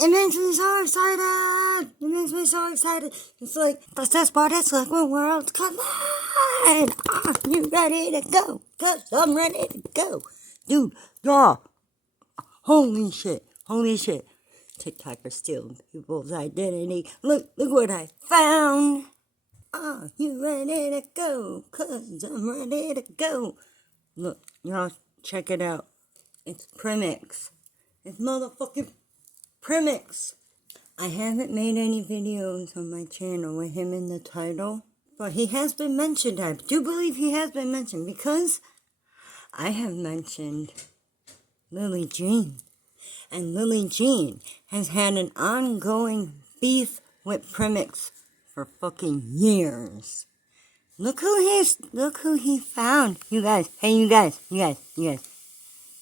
it makes me so excited. It makes me so excited. It's like, that's what it's like when worlds collide. Are you ready to go? Cause I'm ready to go. Dude, yeah. Holy shit. Tik-Toker stealing people's identity. Look what I found. Are you ready to go? Cause I'm ready to go. Look, y'all, check it out. It's Primink. It's motherfucking Primink. I haven't made any videos on my channel with him in the title, but he has been mentioned. I do believe he has been mentioned because I have mentioned Lily Jean. And Lily Jean has had an ongoing beef with Primink for fucking years. Look who he found. You guys.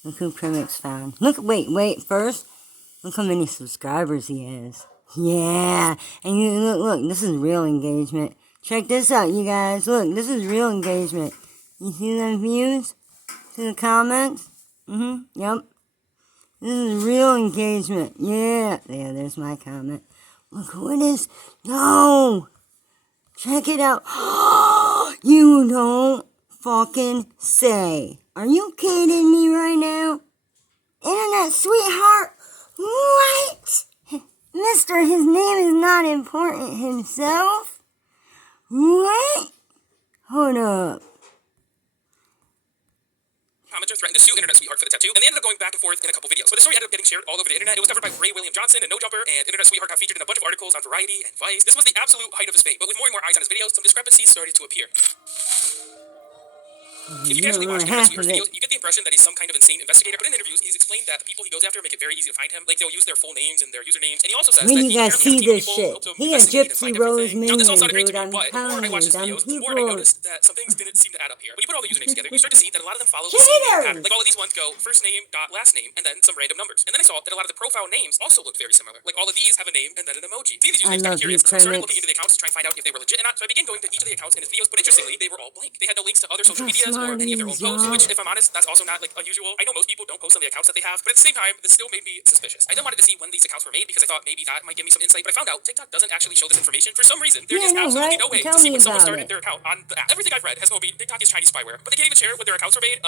Look who Primink found. Wait, first, look how many subscribers he has. Yeah, and you look, this is real engagement. Check this out, you guys. Look, this is real engagement. You see them views? See the comments? Yep. This is real engagement. Yeah, there's my comment. Look who it is. No! Check it out. You don't fucking say. Are you kidding me right now? Internet sweetheart? What? Mister, his name is not important himself? What? Hold up. Commenter threatened to sue Internet Sweetheart for the tattoo, and they ended up going back and forth in a couple videos. So the story ended up getting shared all over the internet. It was covered by Ray William Johnson and No Jumper, and Internet Sweetheart got featured in a bunch of articles on Variety and Vice. This was the absolute height of his fame, but with more and more eyes on his videos, some discrepancies started to appear. If you casually watch Internet Sweetheart's videos, you get the impression that he's some kind of insane investigator, but in interviews, he's explained that the people he goes after make it very easy to find him. Like, they'll use their full names and their usernames, and he also says when that you guys see this shit, he a Gypsy Rose minion, now, this all sounded great to dude. me, but the more I watched his videos, the more I noticed that some things didn't seem to add up here. When you put all the usernames together, you start to see that a lot of them follow the same pattern. Like, all of these ones go first name dot last name, and then some random numbers. And then I saw that a lot of the profile names also looked very similar. Like, all of these have a name and then an emoji. See, these usernames got me curious, so I started looking into the accounts to try and find out if they were legit or not. So I began going to each of the accounts in his videos, but interestingly, they were all blank. They had no links to other social medias or any of their own posts, which, if I'm honest, that's also not, like, unusual. I know most people don't post on the accounts that they have, but at the same time, this still made me suspicious. I then wanted to see when these accounts were made because I thought maybe that might give me some insight, but I found out TikTok doesn't actually show this information. For some reason, there is absolutely no way to see when someone started their account on the app. Everything I've read has told me TikTok is Chinese spyware, but they can't even share when their accounts were made.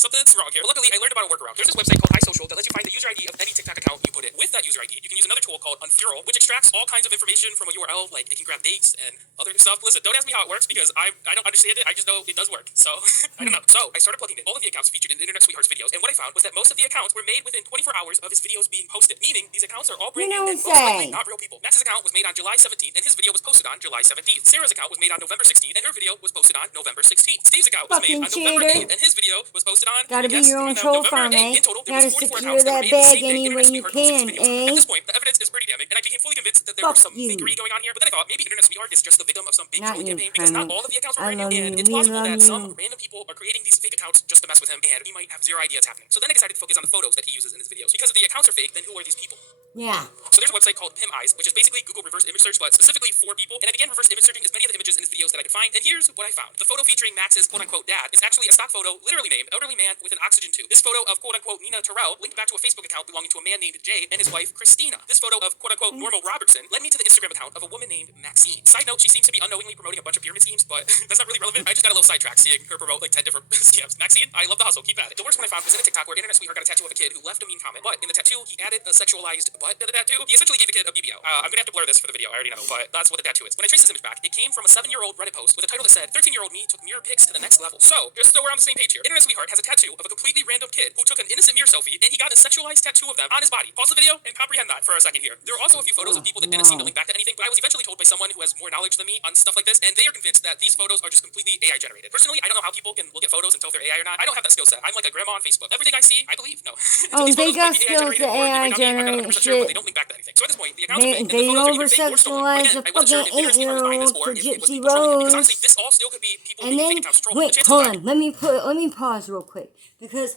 Something's wrong here. But luckily, I learned about a workaround. There's this website called iSocial that lets you find the user ID of any TikTok account you put in. With that user ID, you can use another tool called Unfurl, which extracts all kinds of information from a URL, like it can grab dates and other stuff. Listen, don't ask me how it works because I don't understand it. I just know it does work. So, I don't know. So, I started plugging in all of the accounts featured in Internet Sweetheart's videos, and what I found was that most of the accounts were made within 24 hours of his videos being posted, meaning these accounts are all brand new and most likely not real people. Max's account was made on July 17th, and his video was posted on July 17th. Sarah's account was made on November 16th, and her video was posted on November 16th. Steve's account was made on November 8th, and his video was posted on Gotta be your own troll farm, eh? In total, there Gotta was 44 secure accounts that that were made the bag same day any way Internet you Sweetheart posted can, his videos. eh? At this point, the evidence is pretty damning, and I became fully convinced that there was some fakery going on here, but then I thought maybe Internet Sweetheart is just the victim of some big trolling campaign because not all of the accounts were brand new, and it's possible that some random people are creating these fake accounts just to mess with him, and he might have zero idea it's happening. So then I decided to focus on the photos that he uses in his videos. Because if the accounts are fake, then who are these people? Yeah. So there's a website called Pim Eyes, which is basically Google reverse image search, but specifically for people. And I began reverse image searching as many of the images in his videos that I could find. And here's what I found. The photo featuring Max's quote-unquote dad is actually a stock photo, literally named elderly man with an oxygen tube. This photo of quote-unquote Nina Terrell linked back to a Facebook account belonging to a man named Jay and his wife Christina. This photo of quote-unquote Normal Robertson led me to the Instagram account of a woman named Maxine. Side note, she seems to be unknowingly promoting a bunch of pyramid schemes, but that's not really relevant. I just got a little sidetracked seeing her promote like 10 different scams. Maxine, I love the hustle. Keep at it. The worst one I found was in a TikTok where Internet Sweetheart got a tattoo of a kid who left a mean comment, but in the tattoo, he added a sexualized butt to the tattoo. He essentially gave the kid a BBL. I'm gonna have to blur this for the video, I already know, but that's what the tattoo is. When I traced this image back, it came from a 7-year-old Reddit post with a title that said, 13-year-old me took mirror pics to the next level. So we're on the same page here. Internet Sweetheart has a tattoo of a completely random kid who took an innocent mirror selfie, and he got a sexualized tattoo of them on his body. Pause the video and comprehend that for a second here. There are also a few photos of people that didn't seem to link back to anything, but I was eventually told by someone who has more knowledge than me on stuff like this, and they are convinced that these photos are just completely AI generated. Personally, I don't know how people can look at photos and tell if they're AI or not. I don't have that skill set. I'm like a grandma on Facebook. Everything I see, I believe. No. Oh, they got skills to AI generate shit. But they don't link back to anything. So at this point, the accounts are fake, and the photos are either fake or stolen. But again, I wasn't sure if Internet Sweetheart was behind this or if it was people trolling him, because honestly, this all still could be people making fake accounts trolling. Wait, hold on. Let me pause real quick because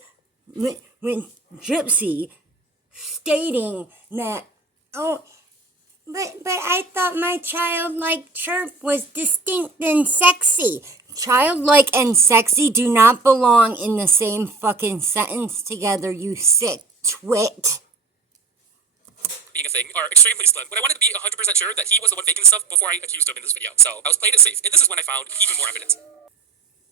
when Gypsy stating that, oh, but I thought my childlike chirp was distinct and sexy. Childlike and sexy do not belong in the same fucking sentence together, you sick twit. being a thing are extremely slim. But I wanted to be 100% sure that he was the one faking the stuff before I accused him in this video. So I was playing it safe, and this is when I found even more evidence.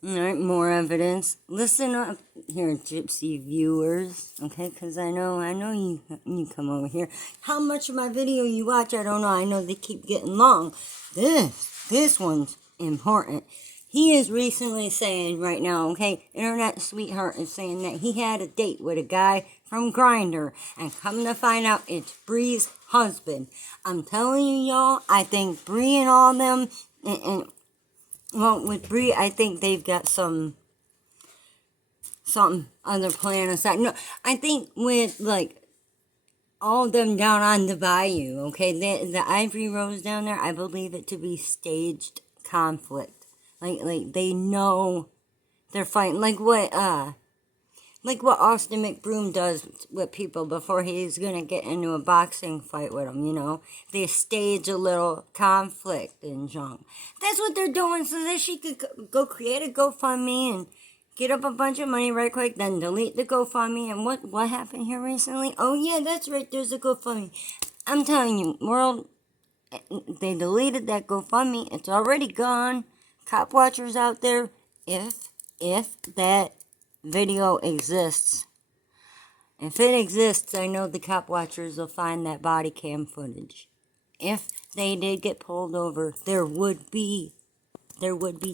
Alright, more evidence. Listen up here, Gypsy viewers, okay? Because I know you come over here. How much of my video you watch, I don't know. I know they keep getting long. This one's important. He is recently saying right now, okay, Internet Sweetheart is saying that he had a date with a guy from Grindr, and come to find out it's Bree's husband. I'm telling you, y'all, I think Bree and all them, well, with Bree, I think they've got some other plan aside. No, I think with, like, all of them down on the bayou, okay, the Ivory Rose down there, I believe it to be staged conflict. Like they know they're fighting. Like what Austin McBroom does with people before he's gonna get into a boxing fight with them, you know. They stage a little conflict and junk. That's what they're doing so that she could go create a GoFundMe and get up a bunch of money right quick, then delete the GoFundMe. And what happened here recently? Oh yeah, that's right, there's a GoFundMe. I'm telling you, world, they deleted that GoFundMe. It's already gone. Cop watchers out there, if that video exists, if it exists, I know the cop watchers will find that body cam footage. If they did get pulled over, there would be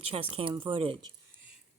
chest cam footage.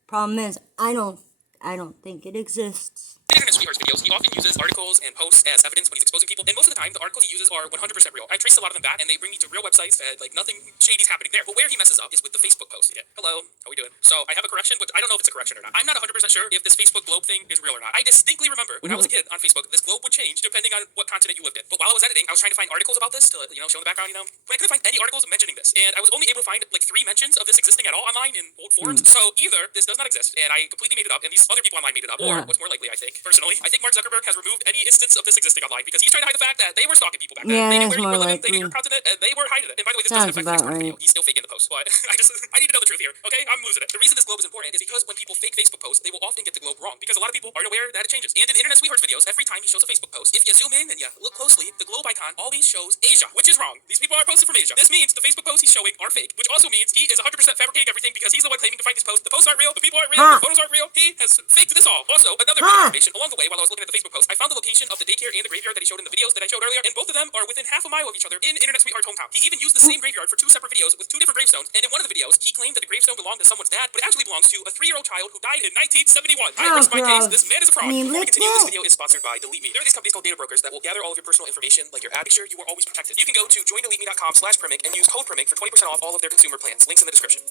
Problem is, I don't think it exists. In Internet Sweetheart's videos, he often uses articles and posts as evidence when he's exposing people, and most of the time, the articles he uses are 100% real. I traced a lot of them back, and they bring me to real websites, and, like, nothing shady's happening there. But where he messes up is with the Facebook post. Yeah. Hello, how we doing? So, I have a correction, but I don't know if it's a correction or not. I'm not 100% sure if this Facebook globe thing is real or not. I distinctly remember when I was a kid on Facebook, this globe would change depending on what continent you lived in. But while I was editing, I was trying to find articles about this to, you know, show in the background, you know. But I couldn't find any articles mentioning this, and I was only able to find, like, 3 mentions of this existing at all online in old forums. So, either this does not exist, and I completely made it up, and these other people online made it up, or what's more likely, I think, personally, I think Mark Zuckerberg has removed any instance of this existing online because he's trying to hide the fact that they were stalking people back then. Yeah, they knew that's where you more were living, they knew likely. your continent, and they were hiding it. And by the way, this doesn't affect the next part of the video. Right. He's still faking the post, but I need to know the truth here. Okay, I'm losing it. The reason this globe is important is because when people fake Facebook posts, they will often get the globe wrong because a lot of people aren't aware that it changes. And in Internet Sweetheart's videos, every time he shows a Facebook post, if you zoom in and you look closely, the globe icon always shows Asia, which is wrong. These people are posted from Asia. This means the Facebook posts he's showing are fake, which also means he is 100% fabricating everything because he's the one claiming to find these posts. The posts aren't real, the people aren't real, the photos aren't real. He has faked this all. Also, another bit of information along the way while I was looking at the Facebook post, I found the location of the daycare and the graveyard that he showed in the videos that I showed earlier, and both of them are within half a mile of each other in Internet Sweetheart's hometown. He even used the same graveyard for 2 separate videos with 2 different gravestones, and in one of the videos, he claimed that the gravestone belonged to someone's dad, but it actually belongs to a 3-year-old child who died in 1971. I rest my case. This man is a fraud. Before we continue, this video is sponsored by Delete Me. There are these companies called data brokers that will gather all of your personal information, like your ad. Make sure you are always protected. You can go to joindeleteme.com/Primink and use code Primink for 20% off all of their consumer plans. Links in the description.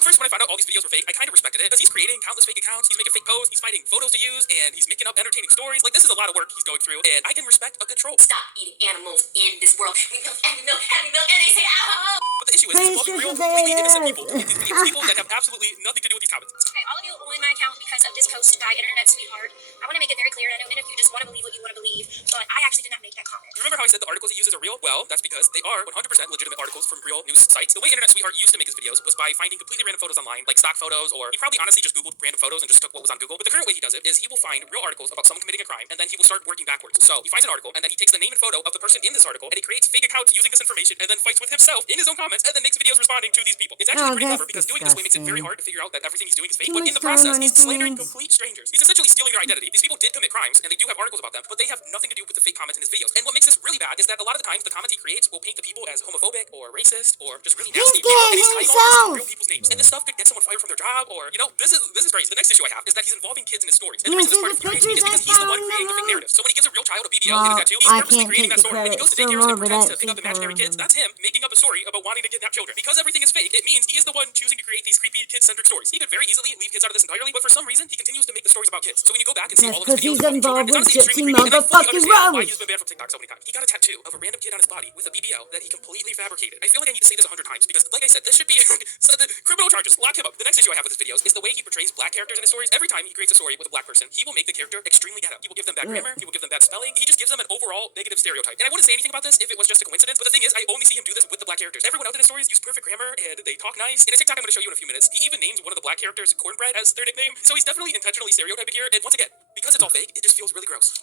First, when I found out all these videos were fake, I kind of respected it because he's creating countless fake accounts, he's making fake posts, he's finding photos to use, and he's making up entertaining stories. Like, this is a lot of work he's going through, and I can respect a good troll. Stop eating animals in this world. We milk and we milk and we milk and they say, ow! But the issue is, it's involving real, completely innocent people to make these videos. People that have absolutely nothing to do with these comments. Okay, all of you will in my account because of this post by Internet Sweetheart. I want to make it very clear, and I know many of you just want to believe what you want to believe, but I actually did not make that comment. Remember how I said the articles he uses are real? Well, that's because they are 100% legitimate articles from real news sites. The way Internet Sweetheart used to make his videos was by finding completely random photos online, like stock photos, or he probably honestly just Googled random photos and just took what was on Google. But the current way he does it is he will find real articles about someone committing a crime, and then he will start working backwards. So he finds an article, and then he takes the name and photo of the person in this article, and he creates fake accounts using this information, and then fights with himself in his own comments, and then makes videos responding to these people. It's actually pretty clever because doing this way makes it very hard to figure out that everything he's doing is fake. But in the process, he's slandering complete strangers. He's essentially stealing their identity. These people did commit crimes, and they do have articles about them, but they have nothing to do with the fake comments in his videos. And what makes this really bad is that a lot of the times the comments he creates will paint the people as homophobic or racist or just really nasty people, and he's hiding all this real people's names. And this stuff could get someone fired from their job, or, you know, this is crazy. The next issue I have is that he's involving kids in his stories. And the reason this part infuriates me is because he's the one creating the fake narrative. So when he gives a real child a BBL and a tattoo, he's purposely creating that story. When he goes to daycares and pretends to pick up imaginary kids, that's him making up a story about wanting to kidnap children. Because everything is fake, it means he is the one choosing to create these creepy kid-centered stories. He could very easily leave kids out of this entirely, but for some reason, he continues to make the stories about kids. So when you go back and see all of his videos about children, it's honestly extremely creepy. And I fully understand why he's been banned from TikTok so many times. He got a tattoo of a random kid on his body with a BBL that he completely fabricated. I feel like I need to say this 100 times because, like I said, this should be so the criminal charges. Lock him up. The next issue I have with his videos is the way he portrays black characters in his stories. Every time he creates a story with a black person, he will make the character extremely ghetto. He will give them bad grammar. He will give them bad spelling. He just gives them an overall negative stereotype. And I wouldn't say anything about this if it was just a coincidence. But the thing is, I only see him do this with the black characters. Everyone else in his stories use perfect grammar and they talk nice. In a TikTok I'm going to show you in a few minutes, he even names one of the black characters Cornbread as their nickname. So he's definitely intentionally stereotyping here. And once again, because it's all fake, it just feels really gross.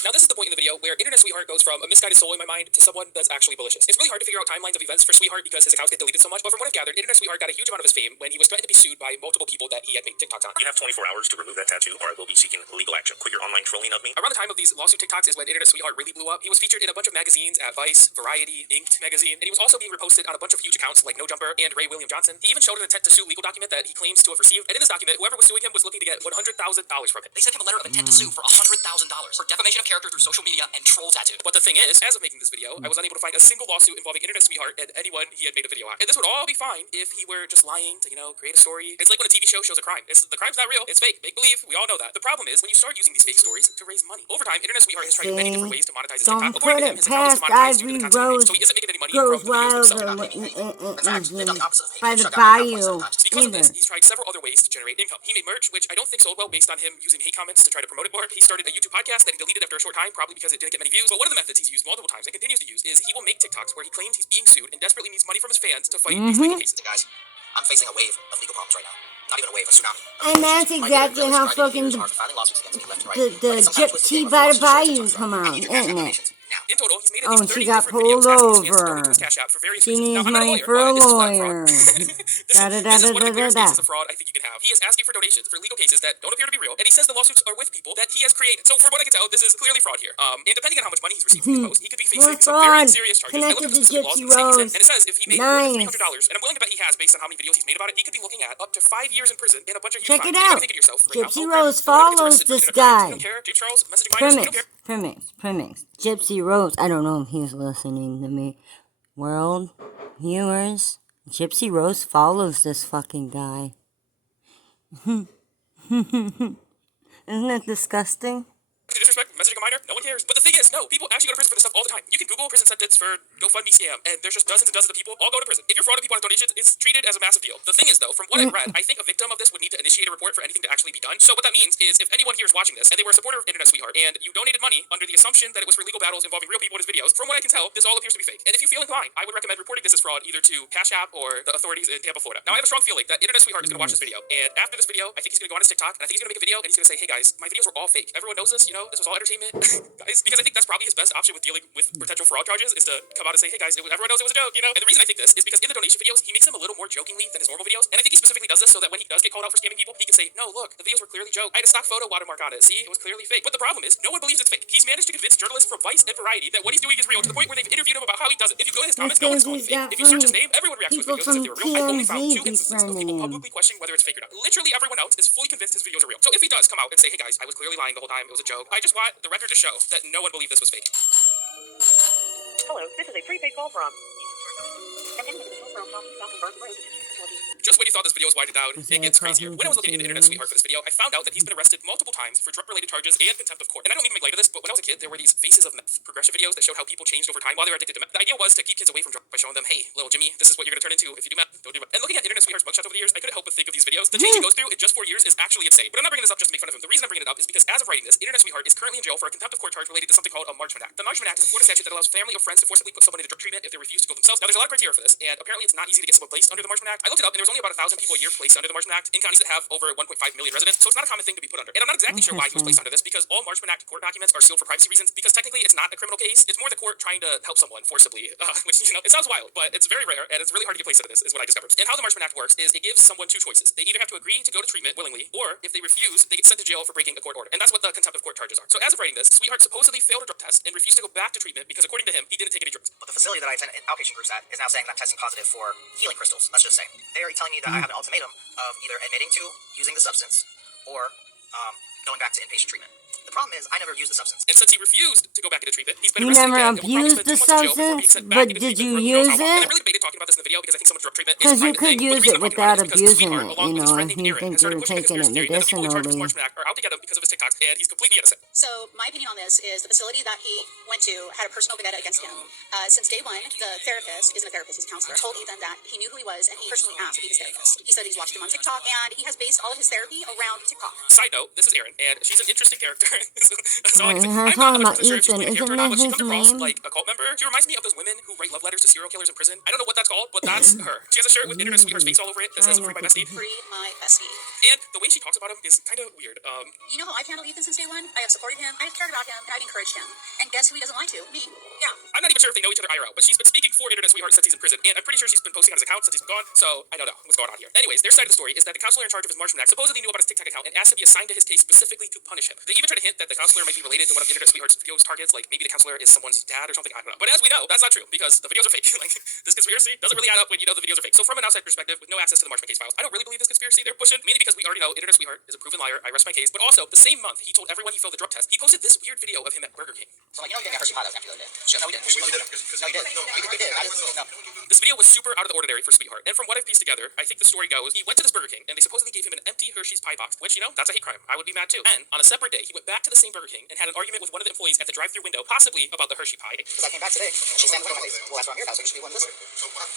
Now, this is the point in the video where Internet Sweetheart goes from a misguided soul in my mind to someone that's actually malicious. It's really hard to figure out timelines of events for Sweetheart because his accounts get deleted so much, but from what I've gathered, Internet Sweetheart got a huge amount of his fame when he was threatened to be sued by multiple people that he had made TikToks on. You have 24 hours to remove that tattoo, or I will be seeking legal action. Quit your online trolling of me. Around the time of these lawsuit TikToks is when Internet Sweetheart really blew up. He was featured in a bunch of magazines at Vice, Variety, Inked magazine, and he was also being reposted on a bunch of huge accounts like No Jumper and Ray William Johnson. He even showed an intent to sue legal document that he claims to have received, and in this document, whoever was suing him was looking to get $100,000 from it. They sent him a letter of intent to sue for $100,000 for defamation of character through social media and troll tattoo. But the thing is, as of making this video, I was unable to find a single lawsuit involving Internet Sweetheart and anyone he had made a video on. And this would all be fine if he were just lying to, create a story. It's like when a TV show shows a crime. The crime's not real. It's fake. Make believe. We all know that. The problem is when you start using these fake stories to raise money. Over time, Internet Sweetheart has tried many different ways to monetize his TikTok. According to him, his account is monetized due to the content he makes, so he isn't making any money from the videos themselves. By the bayou. Because of this, he's tried several other ways to generate income. He made merch, which I don't think sold well based on him using hate comments to try to promote it more. He started a YouTube podcast that he deleted after a short time, probably because it didn't get many views. But one of the methods he's used multiple times and continues to use is he will make TikToks where he claims he's being sued and desperately needs money from his fans to fight these legal cases. Guys, I'm facing a wave of legal problems right now. Not even a wave, a tsunami. And that's exactly how fucking the gypsy by the bayou come out, isn't it? In total, he's made Oh, at and least she 30 got different videos pulled asking his fans to donate over. to his Cash App for various She reasons. needs Now, I'm not money a for a lawyer, but lawyer. this is one of the clearest cases of fraud I think you can have. He is asking for donations for legal cases that don't appear to be real, and he says the lawsuits are with people that he has created. So from what I can tell, this is clearly fraud here. And depending on how much money he's received from his post, he could be facing some very serious charges. I looked Connected up the to specific laws Gypsy in the state he's in, Rose. and it says if he made more than Nice. $300, and I'm willing to bet he has based on how many videos he's made about it, he could be looking at up to 5 years in prison and a bunch of huge Check fines. it And you're out. thinking to yourself, right now, Gypsy oh, Rose crap, no one gets follows arrested for this doing a crime. guy. You don't care. Jay Charles messaging minors. You don't care. Primink. Gypsy Rose. I don't know if he's listening to me. World viewers, Gypsy Rose follows this fucking guy. Isn't that disgusting? Disrespect, messaging a minor, no one cares. But the thing is, no, people actually go to prison for this stuff all the time. You can Google prison sentence for GoFundMe scam, and there's just dozens and dozens of people all go to prison. If you're frauding people on donations, it's treated as a massive deal. The thing is, though, from what I've read, I think a victim of this would need to initiate a report for anything to actually be done. So what that means is, if anyone here is watching this, and they were a supporter of Internet Sweetheart, and you donated money under the assumption that it was for legal battles involving real people in his videos, from what I can tell, this all appears to be fake. And if you feel inclined, I would recommend reporting this as fraud either to Cash App or the authorities in Tampa, Florida. Now, I have a strong feeling that Internet Sweetheart is going to watch this video, and after this video, I think he's going to go on his TikTok, and I think he's going to make a video, and he's going to say, hey guys, my videos were all fake. Everyone knows this, this was all entertainment. Guys, because I think that's probably his best option with dealing with potential fraud charges is to come out and say, hey guys, everyone knows it was a joke, And the reason I think this is because in the donation videos, he makes them a little more jokingly than his normal videos. And I think he specifically does this so that when he does get called out for scamming people, he can say, no, look, the videos were clearly joke. I had a stock photo watermark on it. See, it was clearly fake. But the problem is, no one believes it's fake. He's managed to convince journalists from Vice and Variety that what he's doing is real to the point where they've interviewed him about how he does it. If you go to his comments, no one's calling it fake. If you search his name, everyone reacts to his videos as if they were real. I've only found 2 instances of people publicly questioning whether it's fake or not. Literally everyone else is fully convinced his videos are real. So if he does come out and say, hey guys, I was clearly lying the whole time, it was a joke, I just want the record to show that no one believed this was fake. Hello, this is a prepaid call from... Just when you thought this video was winding down, it gets crazier. When I was looking into Internet Sweetheart for this video, I found out that he's been arrested multiple times for drug-related charges and contempt of court. And I don't mean to make light of this, but when I was a kid, there were these Faces of Meth progression videos that showed how people changed over time while they were addicted to meth. The idea was to keep kids away from drugs by showing them, hey, little Jimmy, this is what you're going to turn into if you do meth. Don't do meth. And looking at Internet Sweetheart's mugshots over the years, I couldn't help but think of these videos. The change he goes through in just 4 years is actually insane. But I'm not bringing this up just to make fun of him. The reason I'm bringing it up is because as of writing this, Internet Sweetheart is currently in jail for a contempt of court charge related to something called a Marchman Act. The Marchman Act is a Florida statute that allows family or friends to forcibly put someone into drug treatment if they refuse to go themselves. Now, there's a lot of criteria for this, and apparently it's not easy to get someone placed under the Marchman Act. I looked it up, and there's only about 1,000 people a year placed under the Marchman Act in counties that have over 1.5 million residents, so it's not a common thing to be put under. And I'm not exactly sure why he was placed under this, because all Marchman Act court documents are sealed for privacy reasons, because technically it's not a criminal case. It's more the court trying to help someone forcibly, which, it sounds wild, but it's very rare, and it's really hard to get placed under this, is what I discovered. And how the Marchman Act works is it gives someone 2 choices. They either have to agree to go to treatment willingly, or if they refuse, they get sent to jail for breaking a court order. And that's what the contempt of court charges are. So as of writing this, Sweetheart supposedly failed a drug test and refused to go back to treatment because according to him, he didn't take any drugs. But the facility that I attend outpatient groups at is now saying that I'm testing positive for healing crystals, let's just say. They are telling me that I have an ultimatum of either admitting to using the substance or going back to inpatient treatment. The problem is, I never used the substance. And since he refused to go back into treatment, he's been You arrested never again and will probably abused spend the 2 months in jail before being substance, sent back but into did treatment you for who knows how use long. And it? I really debated talking about this in the video because I think someone's drug treatment is a Because you private could thing. But the use reason it I'm talking about without it is because abusing Sweetheart, it, along with his friend if named you Aaron, think has started you're pushing the taking it conspiracy theory that the people in charge of this medicinally. Marchman Act are out to get him because of his TikToks, and he's completely innocent. So my opinion on this is the facility that he went to had a personal vendetta against him. Since day one, the therapist isn't a therapist, he's a counselor, told Ethan that he knew who he was and he personally asked to be his therapist. He said he's watched him on TikTok and he has based all of his therapy around TikTok. Side note, this is Erin, and she's an interesting character, That's all I can say. I'm I'm talking not about 100% sure if she's Ethan. playing a character or Isn't not, that but she his comes across name? like a cult member. She reminds me of those women who write love letters to serial killers in prison. I don't know what that's called, but that's her. She has a shirt with Internet Sweetheart's face all over it that says "Free my bestie." Free my bestie. And the way she talks about him is kind of weird. You know how I've handled Ethan since day one? I have supported him, I have cared about him, and I've encouraged him. And guess who he doesn't lie to? Me. Yeah. I'm not even sure if they know each other IRL, but she's been speaking for Internet Sweetheart since he's in prison, and I'm pretty sure she's been posting on his account since he's been gone, so I don't know what's going on here. Anyways, their side of the story is that the counselor in charge of his Marshman Act supposedly knew about his TikTok account and asked to be assigned to his case specifically to punish him. They even try to hint that the counselor might be related to one of Internet Sweetheart's videos targets, like maybe the counselor is someone's dad or something, I don't know. But as we know, that's not true, because the videos are fake. Like, this conspiracy doesn't really add up when you know the videos are fake. So from an outside perspective, with no access to the Marshman case files, I don't really believe this conspiracy they're pushing, mainly because we already know Internet Sweetheart is a proven liar, I rest my case, but also, the same month he told everyone he failed the drug test, he posted this weird video of him at Burger King. So, like, you know, you didn't get Hershey pie that was empty the other day. No, we didn't. No, you did. We did. No. This video was super out of the ordinary for Sweetheart, and from what I've pieced together, I think the story goes, he went to this Burger King, and they supposedly gave him an empty Hershey's pie box, which, you know, that's a hate crime. I would be mad too. And on a separate day, he went back to the same Burger King and had an argument with one of the employees at the drive-thru window, possibly about the Hershey pie. Because I came back today, and she slammed the window in my face. Well, that's why I'm here about, so you should be one listen.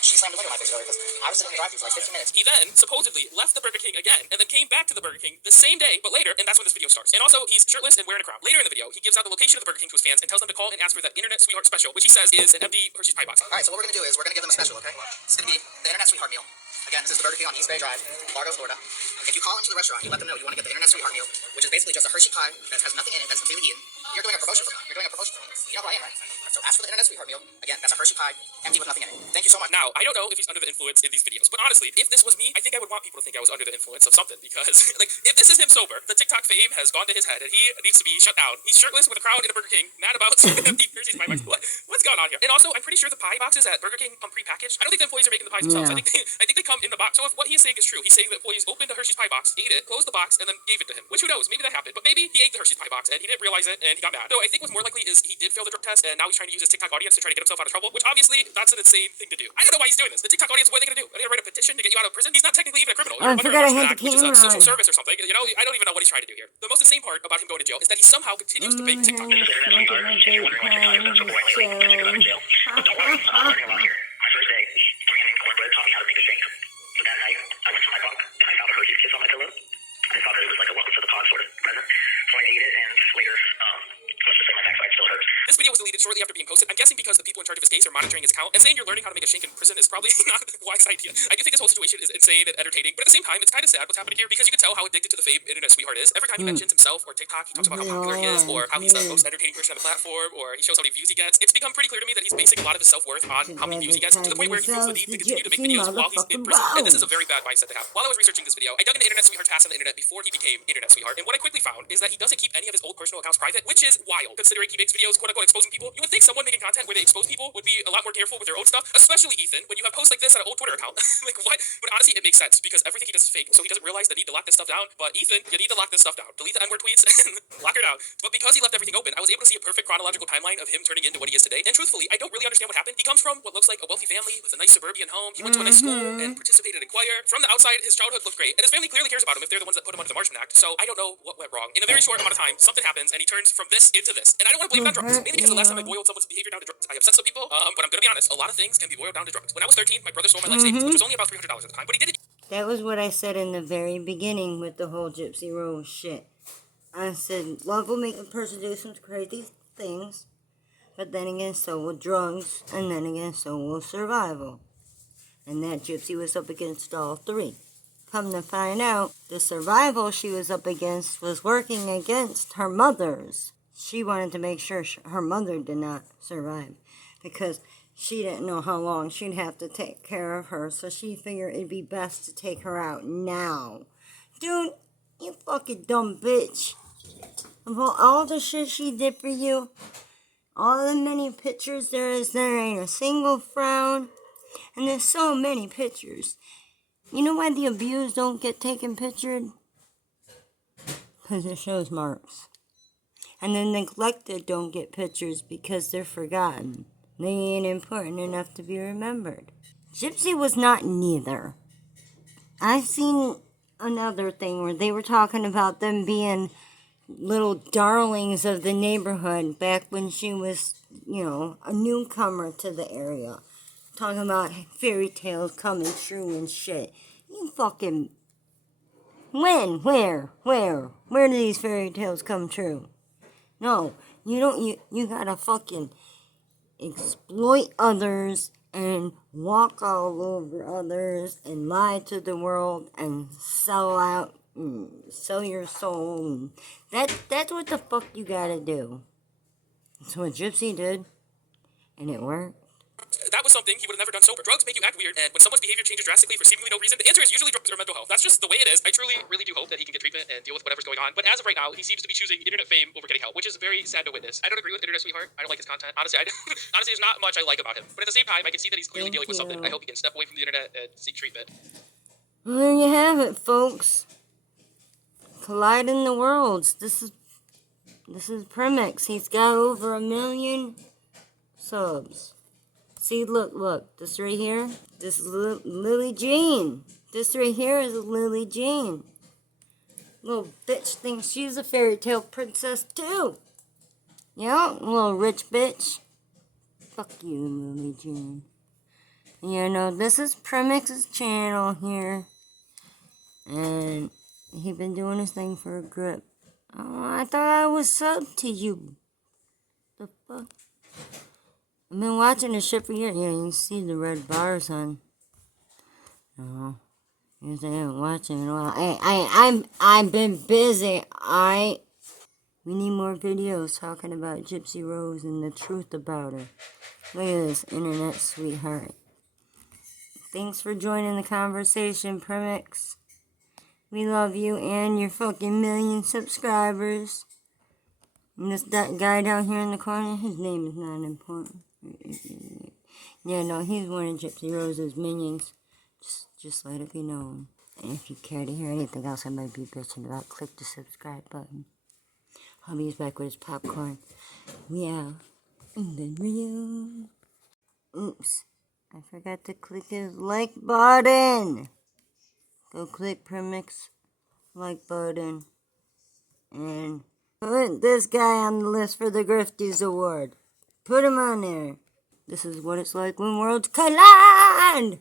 She slammed the window in my face earlier, because I was sitting in the drive-thru for like 15 minutes. He then supposedly left the Burger King again, and then came back to the Burger King the same day, but later, and that's when this video starts. And also, he's shirtless and wearing a crown. Later in the video, he gives out the location of the Burger King to his fans and tells them to call and ask for that Internet Sweetheart special, which he says is an empty Hershey's pie box. Alright, so what we're gonna do is we're gonna give them a special, okay? It's gonna be the Internet Sweetheart meal. Again, this is the Burger King on East Bay Drive, Largo, Florida. If you call into the restaurant, you let them know you want to get the Internet Sweetheart meal, which is basically just a Hershey pie that has nothing in it, that's completely eaten. You're doing a promotion for me. You're doing a promotion for me. You know who I am, right? So ask for the Internet Sweetheart meal. Again, that's a Hershey pie, empty with nothing in it. Thank you so much. Now, I don't know if he's under the influence in these videos, but honestly, if this was me, I think I would want people to think I was under the influence of something, because, like, if this is him sober, the TikTok fame has gone to his head, and he needs to be shut down. He's shirtless with a crowd in a Burger King, mad about empty Hershey's pie box. What's going on here? And also, I'm pretty sure the pie boxes at Burger King come prepackaged. I don't think the employees are making the pies themselves. Yeah. I think they come in the box. So if what he is saying is true, he's saying that employees opened the Hershey's pie box, ate it, closed the box, and then gave it to him. Which, who knows? Maybe that happened. But maybe he ate the Hershey's pie box, and he didn't realize it, and he got mad. So I think what's more likely is he did fail the drug test, and now he's trying to use his TikTok audience to try to get himself out of trouble, which obviously, that's an insane thing to do. I don't know why he's doing this. The TikTok audience, what are they going to do? Are they going to write a petition to get you out of prison? He's not technically even a criminal. I You're forgot I under had Act, the which is a camera social on. service or something. You know, I don't even know what he's trying to do here. The most insane part about him going to jail is that he somehow continues to fake TikTok. This is Internet Sweetheart. In case you're wondering why TikTok has been so boring lately, it's because I'm in jail. But don't worry, I'm not learning a lot here. My first day, a man named Cornbread taught me how to make a shake. So that night, I went to my bunk, and I found a Hershey's Kiss on my pillow. I thought that it was like a welcome to the pod sort of present. So I ate it, and later, let's just say my backside still hurts. This video was deleted shortly after being posted. I'm guessing because the people in charge of his case are monitoring his account, and saying you're learning how to make a shake in prison is probably not a wise idea. I do think this whole situation is insane and entertaining, but at the same time, it's kind of sad what's happening here, because you can tell how addicted to the fame Internet Sweetheart is. Every time he mentions himself or TikTok, he talks about how popular he is, or how he's the most entertaining person on the platform, or he shows how many views he gets. It's become pretty clear to me that he's basing a lot of his self-worth on how many views he gets, to the point where he feels the need to continue to make videos while he's in prison. And this is a very bad mindset to have. While I was researching this video, I dug into Internet Sweetheart's past on the internet before he became Internet Sweetheart, and what I quickly found is that he doesn't keep any of his old personal accounts private, which is wild, considering he makes videos, quote-unquote, exposing people. You would think someone making content where they expose people would be a lot more careful with their own stuff, especially Ethan, when you have posts like this on an old Twitter account. Like, what? But honestly, it makes sense, because everything he does is fake, so he doesn't realize the need to lock this stuff down. But Ethan, you need to lock this stuff down. Delete the N-word tweets and lock her down. But because he left everything open, I was able to see a perfect chronological timeline of him turning into what he is today. And truthfully, I don't really understand what happened. He comes from what looks like a wealthy family with a nice suburban home. He went to a nice school and participated in choir. From the outside, his childhood looked great, and his family clearly cares about him if they're the ones that put him under the Marshman Act. So I don't know what went wrong. In a very short amount of time, something happens, and he turns from this into this. And I don't want to blame it on drugs. Mainly because the last time I boiled someone's behavior down to drugs, I upset some people. But I'm gonna be honest, a lot of things can be boiled down to drugs. When I was 13, my brother stole my life savings, which was only about $300 at the time, but he did it. That was what I said in the very beginning with the whole Gypsy Rose shit. I said, love will make a person do some crazy things, but then again, so will drugs, and then again, so will survival. And that Gypsy was up against all three. Come to find out, the survival she was up against was working against her mother's. She wanted to make sure her mother did not survive, because she didn't know how long she'd have to take care of her, so she figured it'd be best to take her out now. Dude, you fucking dumb bitch. Of all the shit she did for you, all the many pictures there ain't a single frown, and there's so many pictures. You know why the abused don't get taken pictured? Because it shows marks. And the neglected don't get pictures because they're forgotten. They ain't important enough to be remembered. Gypsy was not neither. I've seen another thing where they were talking about them being little darlings of the neighborhood back when she was, a newcomer to the area. Talking about fairy tales coming true and shit. You fucking... When? Where do these fairy tales come true? No, you don't. You gotta fucking exploit others and walk all over others and lie to the world and sell out, sell your soul. That's what the fuck you gotta do. That's what Gypsy did, and it worked. That was something he would have never done sober. Drugs make you act weird, and when someone's behavior changes drastically for seemingly no reason, the answer is usually drugs or mental health. That's just the way it is. I truly, really do hope that he can get treatment and deal with whatever's going on. But as of right now, he seems to be choosing internet fame over getting help, which is very sad to witness. I don't agree with Internet Sweetheart. I don't like his content. Honestly, honestly, there's not much I like about him. But at the same time, I can see that he's clearly dealing with something. I hope he can step away from the internet and seek treatment. Well, there you have it, folks. Colliding the worlds. This is Primink. He's got over 1 million subs. See, look. This right here. This is Lily Jean. This right here is Lily Jean. Little bitch thinks she's a fairy tale princess too. Yeah, little rich bitch. Fuck you, Lily Jean. You know, this is Primink's channel here. And he been doing his thing for a grip. Oh, I thought I was sub to you. The fuck? I've been watching this shit for years. Yeah, you see the red bars on. No, yes, I haven't watched it in a while. I've been busy. We need more videos talking about Gypsy Rose and the truth about her. Look at this, Internet Sweetheart. Thanks for joining the conversation, Primix. We love you and your fucking 1 million subscribers. And that guy down here in the corner, his name is not important. Yeah, no, he's one of Gypsy Rose's minions. Just let it be known. And if you care to hear anything else I might be bitching about, click the subscribe button. Hubby's back with his popcorn. Yeah. And then real. Oops. I forgot to click his like button. Go click Primix like button. And put this guy on the list for the Grifties Award. Put him on there. This is what it's like when worlds collide.